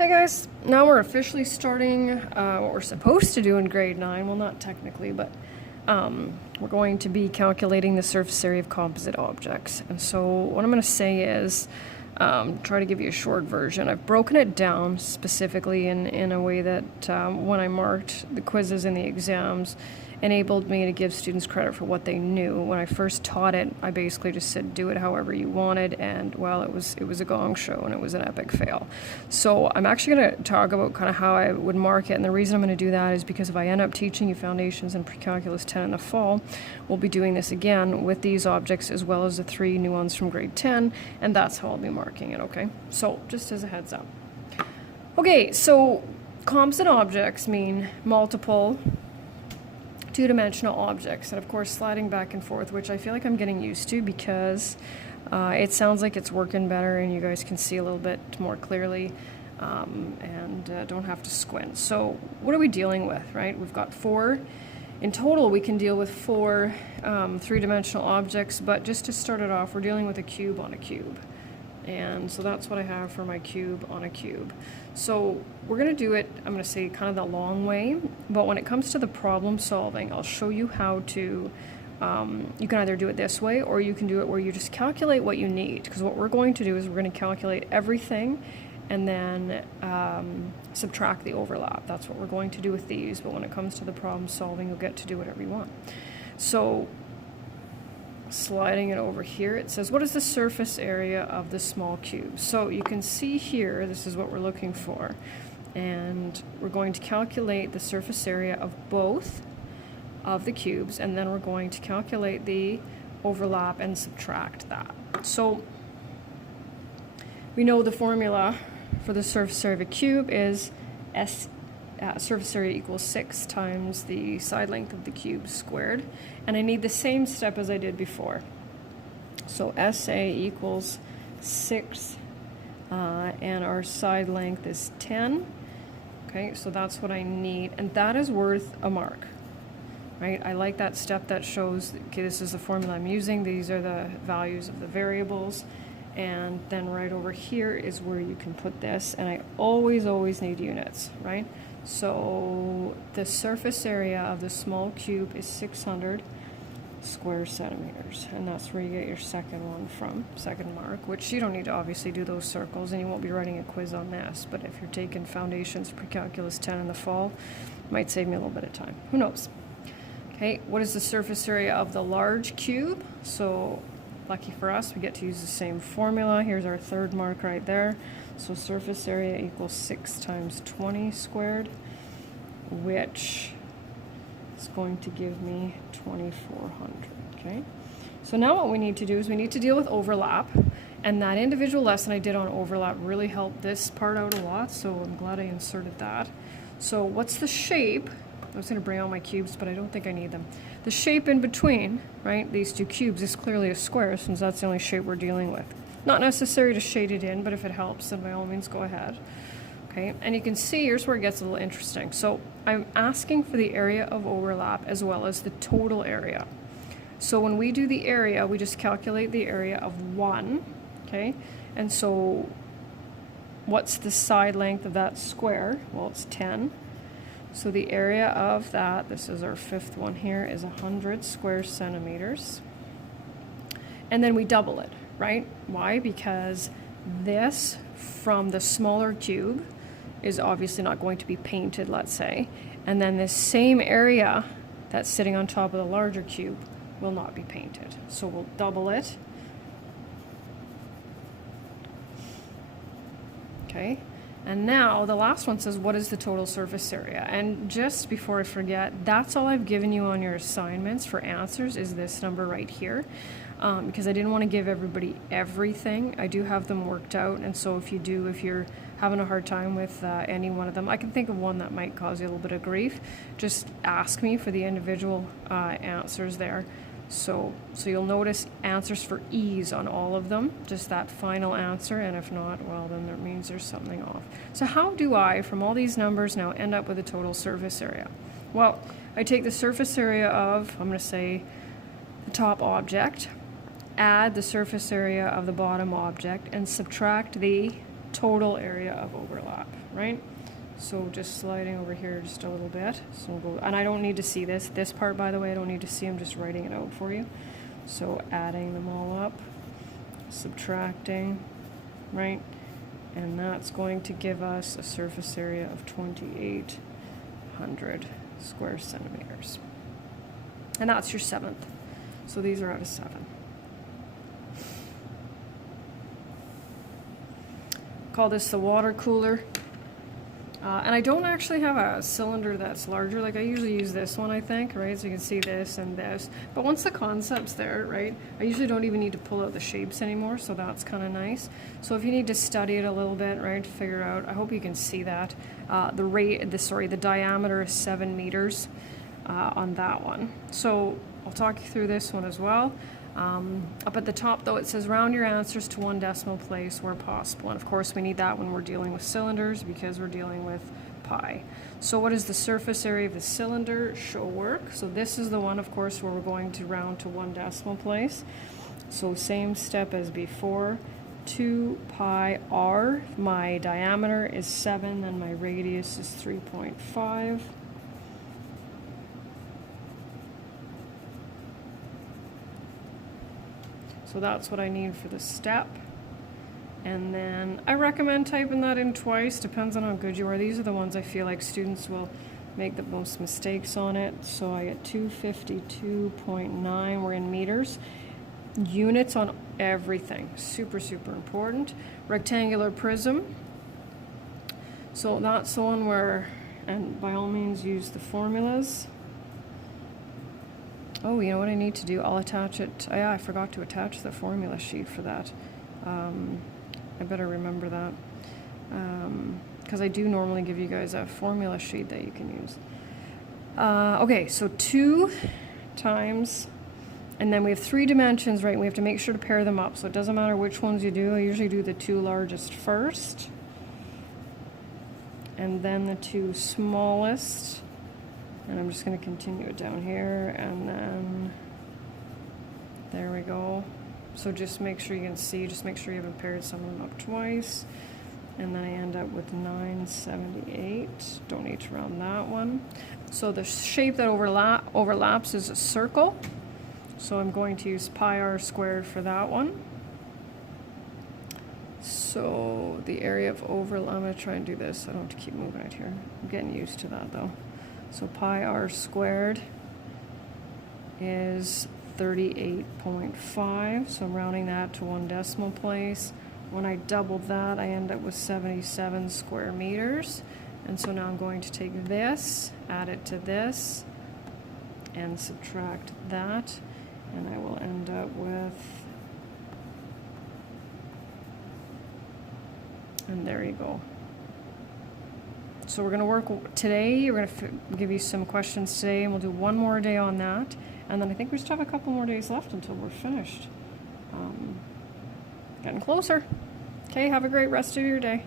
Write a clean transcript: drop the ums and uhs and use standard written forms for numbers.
Hey guys, now we're officially starting what we're supposed to do in grade 9. Well, not technically, but we're going to be calculating the surface area of composite objects. And so what I'm going to say is, try to give you a short version. I've broken it down specifically in a way that when I marked the quizzes and the exams, enabled me to give students credit for what they knew. When I first taught it, I basically just said do it however you wanted, and well, it was a gong show and it was an epic fail. So I'm actually going to talk about kind of how I would mark it, and the reason I'm going to do that is because if I end up teaching you foundations and pre-calculus 10 in the fall, we'll be doing this again with these objects as well as the 3 new ones from grade 10, and that's how I'll be marking it, okay? So just as a heads up. Okay, so composite objects mean multiple two-dimensional objects, and of course sliding back and forth, which I feel like I'm getting used to because it sounds like it's working better and you guys can see a little bit more clearly and don't have to squint. So what are we dealing with, right? We've got 4. In total, we can deal with 4 three-dimensional objects, but just to start it off, we're dealing with a cube on a cube. And so that's what I have for my cube on a cube. So we're going to do it, I'm going to say kind of the long way, but when it comes to the problem solving, I'll show you how to, you can either do it this way or you can do it where you just calculate what you need. Because what we're going to do is we're going to calculate everything and then subtract the overlap. That's what we're going to do with these, but when it comes to the problem solving, you'll get to do whatever you want. So sliding it over here, it says, what is the surface area of the small cube? So you can see here, this is what we're looking for. And we're going to calculate the surface area of both of the cubes, and then we're going to calculate the overlap and subtract that. So we know the formula for the surface area of a cube is surface area equals 6 times the side length of the cube squared, and I need the same step as I did before. So SA equals 6 and our side length is 10. Okay, so that's what I need, and that is worth a mark, right? I like that step that shows, okay, this is the formula I'm using, these are the values of the variables, and then right over here is where you can put this, and I always need units, right? So the surface area of the small cube is 600 square centimeters, and that's where you get your second one from, second mark, which you don't need to obviously do those circles, and you won't be writing a quiz on this, but if you're taking foundations pre-calculus 10 in the fall, it might save me a little bit of time. Who knows? Okay, what is the surface area of the large cube? So lucky for us, we get to use the same formula. Here's our third mark right there. So surface area equals 6 times 20 squared, which is going to give me 2,400, okay? So now what we need to do is we need to deal with overlap, and that individual lesson I did on overlap really helped this part out a lot, so I'm glad I inserted that. So what's the shape? I was going to bring out my cubes, but I don't think I need them. The shape in between, right, these 2 cubes is clearly a square, since that's the only shape we're dealing with. Not necessary to shade it in, but if it helps, then by all means go ahead. Okay, and you can see here's where it gets a little interesting. So I'm asking for the area of overlap as well as the total area. So when we do the area, we just calculate the area of 1, okay? And so what's the side length of that square? Well, it's 10. So the area of that, this is our 5th one here, is 100 square centimeters. And then we double it, right? Why? Because this from the smaller cube is obviously not going to be painted, let's say. And then this same area that's sitting on top of the larger cube will not be painted. So we'll double it. Okay. And now the last one says, what is the total surface area? And just before I forget, that's all I've given you on your assignments for answers is this number right here. Because I didn't want to give everybody everything. I do have them worked out, and so if you're having a hard time with any one of them, I can think of one that might cause you a little bit of grief. Just ask me for the individual answers there. So you'll notice answers for ease on all of them, just that final answer, and if not, well, then that means there's something off. So how do I, from all these numbers now, end up with a total surface area? Well, I take the surface area of, I'm going to say, the top object, add the surface area of the bottom object, and subtract the total area of overlap, right? So just sliding over here just a little bit. So we'll go, and I don't need to see this. This part, by the way, I don't need to see. I'm just writing it out for you. So adding them all up, subtracting, right? And that's going to give us a surface area of 2,800 square centimeters. And that's your 7th. So these are out of 7. Call this the water cooler. And I don't actually have a cylinder that's larger. Like I usually use this one, I think, right? So you can see this and this. But once the concept's there, right, I usually don't even need to pull out the shapes anymore, so that's kind of nice. So if you need to study it a little bit, right, to figure out, I hope you can see that. The diameter is 7 meters on that one. So I'll talk you through this one as well. Up at the top, though, it says round your answers to 1 decimal place where possible. And of course, we need that when we're dealing with cylinders because we're dealing with pi. So what is the surface area of the cylinder? Show work. So this is the one, of course, where we're going to round to 1 decimal place. So same step as before. 2 pi r. My diameter is 7 and my radius is 3.5. So that's what I need for the step. And then I recommend typing that in twice, depends on how good you are. These are the ones I feel like students will make the most mistakes on it. So I get 252.9, we're in meters. Units on everything, super, super important. Rectangular prism. So that's the one where, and by all means use the formulas. Oh, you know what I need to do? I'll attach it. Yeah, I forgot to attach the formula sheet for that. I better remember that. Because I do normally give you guys a formula sheet that you can use. Okay, so 2 times, and then we have 3 dimensions, right? We have to make sure to pair them up. So it doesn't matter which ones you do. I usually do the 2 largest first. And then the 2 smallest. And I'm just going to continue it down here, and then there we go. So just make sure you can see, just make sure you haven't paired some of them up twice. And then I end up with 978. Don't need to round that one. So the shape that overlaps is a circle. So I'm going to use pi r squared for that one. So the area of overlap, I'm going to try and do this. I don't have to keep moving it here. I'm getting used to that though. So pi r squared is 38.5. So I'm rounding that to 1 decimal place. When I doubled that, I end up with 77 square meters. And so now I'm going to take this, add it to this, and subtract that. And I will end up with, and there you go. So we're going to work today. We're going to give you some questions today, and we'll do 1 more day on that. And then I think we just have a couple more days left until we're finished. Getting closer. Okay, have a great rest of your day.